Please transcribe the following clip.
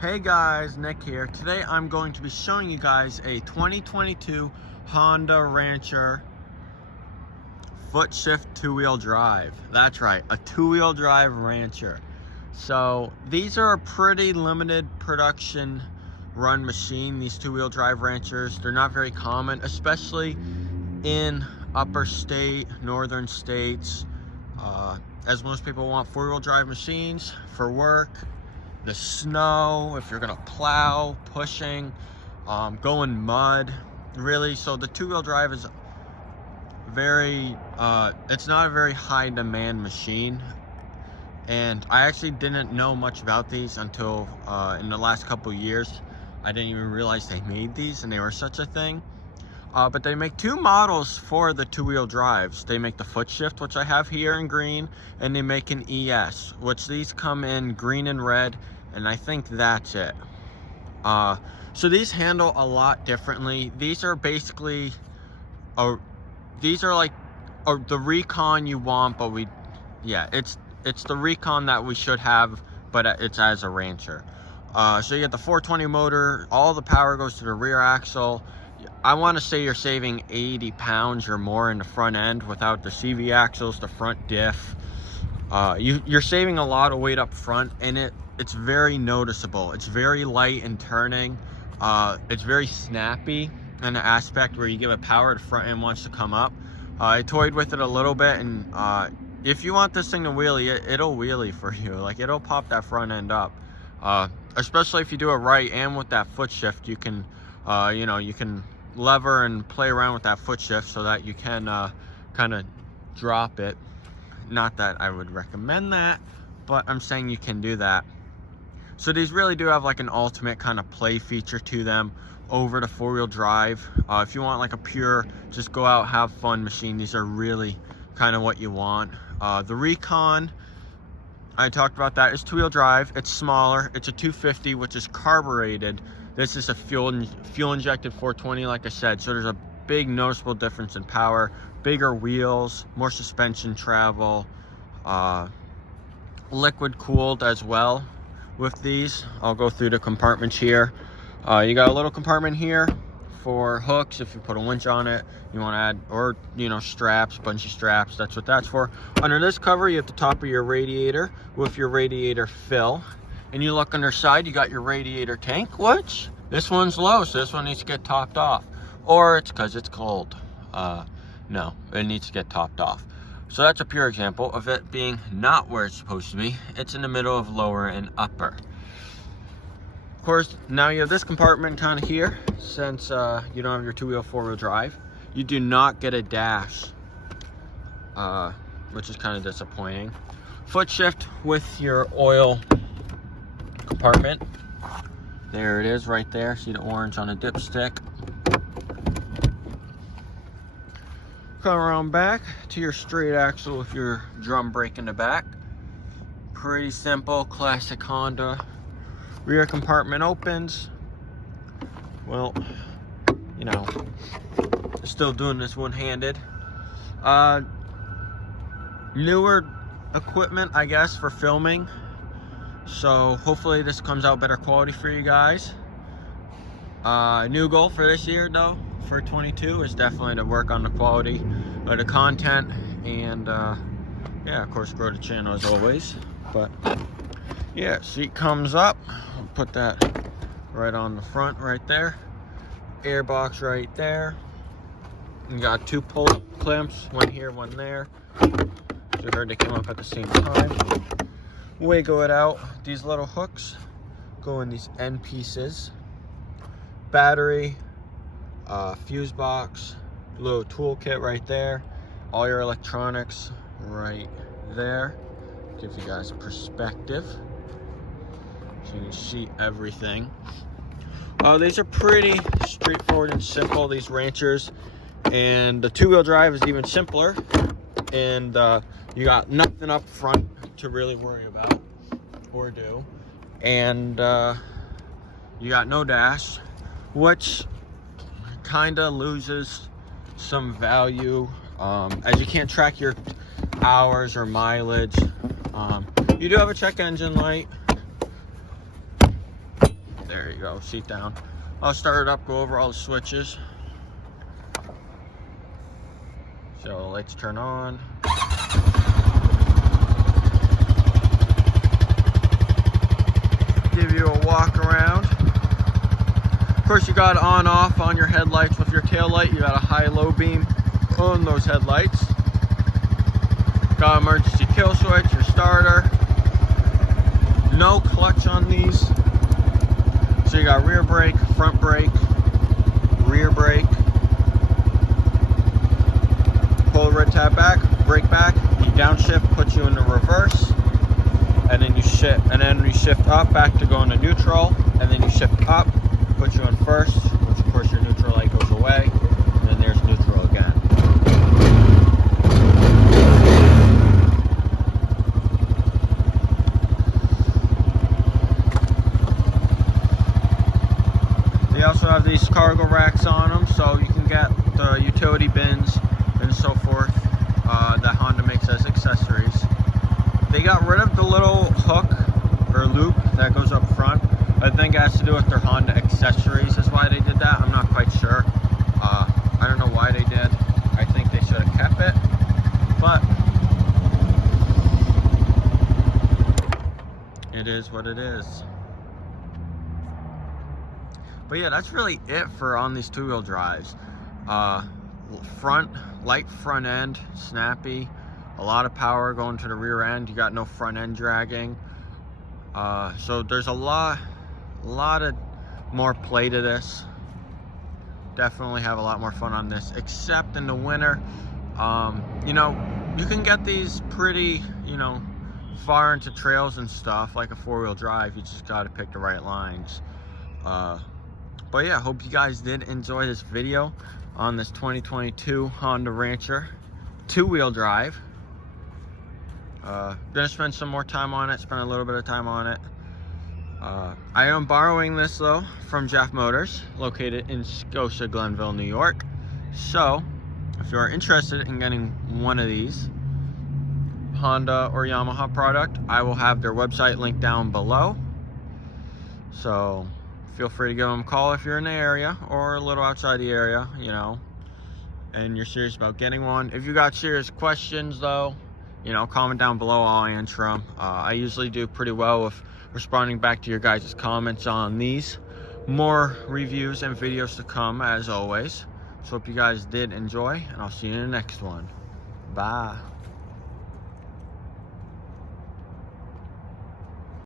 Hey guys, Nick here. Today I'm going to be showing you guys a 2022 Honda Rancher foot shift two-wheel drive. That's right, a two-wheel drive Rancher. So these are a pretty limited production run machine, these two-wheel drive Ranchers. They're not very common, especially in upper state, northern states, as most people want four-wheel drive machines for work, the snow, if you're gonna plow, pushing, go in mud, really. So the two-wheel drive is very, it's not a very high demand machine. And I actually didn't know much about these until in the last couple years. I didn't even realize they made these and they were such a thing. But they make two models for the two-wheel drives. They make the foot shift, which I have here in green, and they make an ES, which these come in green and red, and I think that's it. So these handle a lot differently. These are basically, these are like the Recon you want, but it's the Recon that we should have, but it's as a Rancher. So you get the 420 motor, all the power goes to the rear axle. I want to say you're saving 80 pounds or more in the front end without the CV axles, the front diff. You're saving a lot of weight up front, and it's very noticeable. It's very light in turning. It's very snappy in the aspect where you give it power, the front end wants to come up. I toyed with it a little bit, and if you want this thing to wheelie, it'll wheelie for you. Like, it'll pop that front end up. Especially if you do it right, and with that foot shift, you can you can lever and play around with that foot shift so that you can kind of drop it. Not that I would recommend that, but I'm saying you can do that. So these really do have like an ultimate kind of play feature to them over the four-wheel drive. If you want like a pure, just go out, have fun machine, these are really kind of what you want. The Recon, I talked about that, is two-wheel drive. It's smaller. It's a 250, which is carbureted. This is a fuel injected 420, like I said. So there's a big noticeable difference in power, bigger wheels, more suspension travel, liquid cooled as well with these. I'll go through the compartments here. You got a little compartment here for hooks if you put a winch on it, you want to add, or straps, bungee straps, that's what that's for. Under this cover you have the top of your radiator with your radiator fill, and you look underside, you got your radiator tank, which this one's low, so this one needs to get topped off, or it's because it's cold. No, it needs to get topped off. So that's a pure example of it being not where it's supposed to be. It's in the middle of lower and upper. Of course, now you have this compartment kind of here, since you don't have your two-wheel four-wheel drive. You do not get a dash, which is kind of disappointing. Foot shift with your oil compartment. There it is right there. See the orange on the dipstick. Come around back to your straight axle with your drum brake in the back. Pretty simple, classic Honda. Rear compartment opens. Well, still doing this one-handed. Newer equipment, I guess, for filming. So hopefully this comes out better quality for you guys. New goal for this year, though, for 22, is definitely to work on the quality of the content, and yeah, of course, grow the channel as always. But yeah, seat comes up. I'll put that right on the front right there. Air box right there. You got two pull clamps, one here, one there. So you heard they came up at the same time. Wiggle it out. These little hooks go in these end pieces. Battery, fuse box, little toolkit right there. All your electronics right there. Gives you guys perspective, so you can see everything. These are pretty straightforward and simple, these Ranchers, and the two-wheel drive is even simpler, and you got nothing up front to really worry about or do, and you got no dash, which kind of loses some value, as you can't track your hours or mileage. You do have a check engine light, There you go, seat down. I'll start it up, go over all the switches. So lights turn on. Give you a walk around. Of course, you got on off on your headlights with your tail light. You got a high-low beam on those headlights. Got emergency kill switch, your starter. No clutch on these. So you got rear brake, front brake, rear brake. Pull the red tab back, brake back. You downshift, puts you into reverse, and then you shift. And then you shift up back to go into neutral, and then you shift up, puts you in first, which of course your neutral light goes away, and then there's neutral again. They also have these cargo racks on them, so you can get the utility bins and so forth that Honda makes as accessories. They got rid of the little hook or loop that goes up front. I think it has to do with their Honda accessories is why they did that. I'm not quite sure. I don't know why they did. I think they should have kept it, but it is what it is. But yeah, that's really it for on these two-wheel drives. Light front end, snappy, a lot of power going to the rear end. You got no front end dragging. So there's a lot of more play to this. Definitely have a lot more fun on this, except in the winter. You know, you can get these pretty, you know, far into trails and stuff like a four-wheel drive. You just got to pick the right lines. But yeah, hope you guys did enjoy this video on this 2022 Honda Rancher two-wheel drive. Gonna spend some more time on it, spend a little bit of time on it. I am borrowing this though from Jeff Motors, located in Scotia, Glenville, New York. So if you are interested in getting one of these Honda or Yamaha product, I will have their website linked down below. So feel free to give them a call if you're in the area or a little outside the area, you know, and you're serious about getting one. If you got serious questions though, you know, comment down below, I'll answer them. I usually do pretty well with responding back to your guys' comments on these. More reviews and videos to come as always. So hope you guys did enjoy, and I'll see you in the next one. Bye.